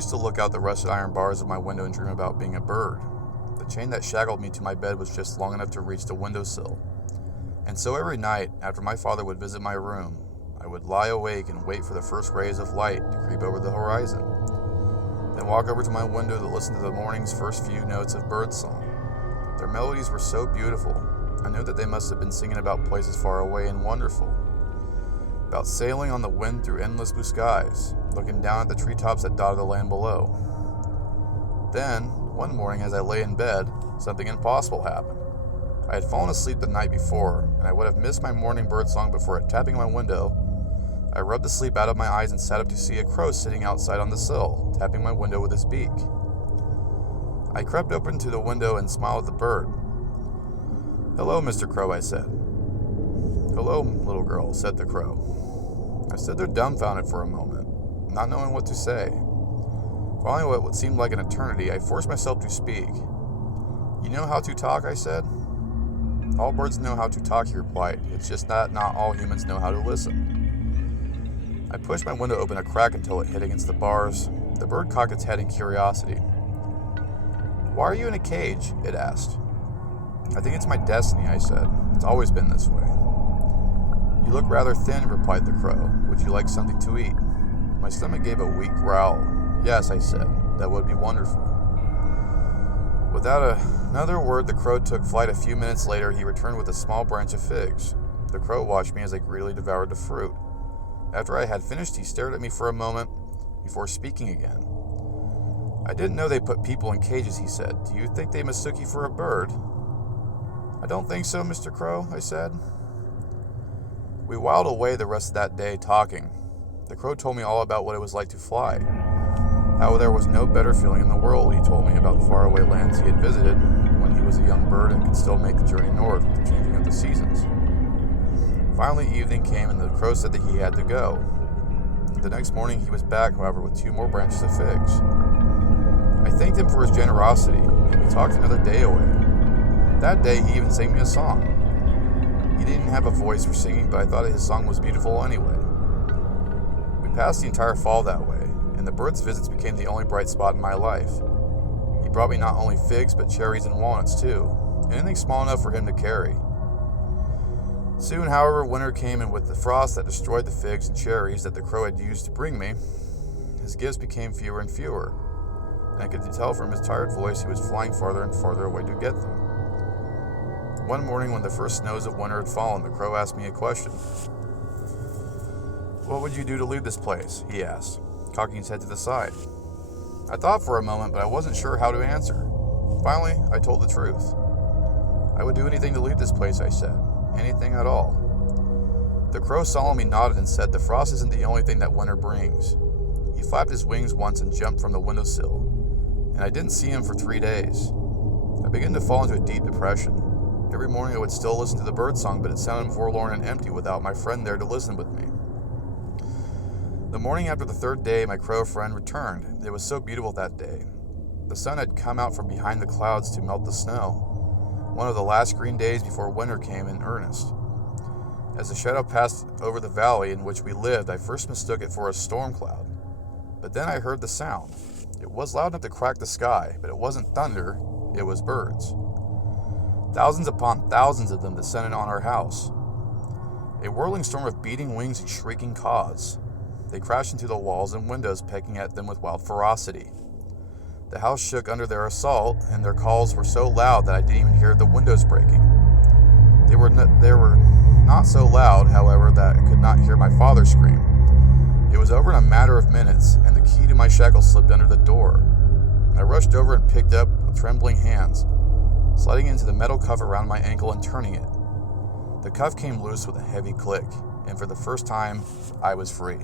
used to look out the rusted iron bars of my window and dream about being a bird. The chain that shackled me to my bed was just long enough to reach the windowsill. And so every night, after my father would visit my room, I would lie awake and wait for the first rays of light to creep over the horizon. Then walk over to my window to listen to the morning's first few notes of birdsong. Their melodies were so beautiful, I knew that they must have been singing about places far away and wonderful. About sailing on the wind through endless blue skies, looking down at the treetops that dotted the land below. Then, one morning as I lay in bed, something impossible happened. I had fallen asleep the night before, and I would have missed my morning birdsong before it tapping my window. I rubbed the sleep out of my eyes and sat up to see a crow sitting outside on the sill, tapping my window with his beak. I crept open to the window and smiled at the bird. "Hello, Mr. Crow," I said. "Hello, little girl," said the crow. I stood there dumbfounded for a moment, not knowing what to say. Finally, what seemed like an eternity, I forced myself to speak. "You know how to talk?" I said. "All birds know how to talk," he replied. "It's just that not all humans know how to listen." I pushed my window open a crack until it hit against the bars. The bird cocked its head in curiosity. "Why are you in a cage?" it asked. "I think it's my destiny," I said. "It's always been this way." "You look rather thin," replied the crow. "Would you like something to eat?" My stomach gave a weak growl. "Yes," I said. "That would be wonderful." Without another word, the crow took flight. A few minutes later, he returned with a small branch of figs. The crow watched me as I greedily devoured the fruit. After I had finished, he stared at me for a moment before speaking again. "I didn't know they put people in cages," he said. "Do you think they mistook you for a bird?" "I don't think so, Mr. Crow," I said. We whiled away the rest of that day talking. The crow told me all about what it was like to fly. How there was no better feeling in the world. He told me about the faraway lands he had visited when he was a young bird and could still make the journey north with the changing of the seasons. Finally, evening came and the crow said that he had to go. The next morning he was back, however, with 2 more branches of figs. I thanked him for his generosity, and we talked another day away. That day he even sang me a song. He didn't have a voice for singing, but I thought his song was beautiful anyway. We passed the entire fall that way, and the bird's visits became the only bright spot in my life. He brought me not only figs, but cherries and walnuts too, anything small enough for him to carry. Soon, however, winter came, and with the frost that destroyed the figs and cherries that the crow had used to bring me, his gifts became fewer and fewer, and I could tell from his tired voice he was flying farther and farther away to get them. One morning when the first snows of winter had fallen, the crow asked me a question. "What would you do to leave this place?" he asked, cocking his head to the side. I thought for a moment, but I wasn't sure how to answer. Finally, I told the truth. "I would do anything to leave this place," I said. "Anything at all." The crow solemnly nodded and said, "The frost isn't the only thing that winter brings." He flapped his wings once and jumped from the windowsill, and I didn't see him for 3 days. I began to fall into a deep depression. Every morning I would still listen to the birdsong, but it sounded forlorn and empty without my friend there to listen with me. The morning after the 3rd day, my crow friend returned. It was so beautiful that day. The sun had come out from behind the clouds to melt the snow, one of the last green days before winter came in earnest. As the shadow passed over the valley in which we lived, I first mistook it for a storm cloud. But then I heard the sound. It was loud enough to crack the sky, but it wasn't thunder, it was birds. Thousands upon thousands of them descended on our house. A whirling storm of beating wings and shrieking caws. They crashed into the walls and windows, pecking at them with wild ferocity. The house shook under their assault, and their calls were so loud that I didn't even hear the windows breaking. They were not so loud, however, that I could not hear my father scream. It was over in a matter of minutes, and the key to my shackle slipped under the door. I rushed over and picked up with trembling hands, sliding into the metal cuff around my ankle and turning it. The cuff came loose with a heavy click, and for the first time, I was free.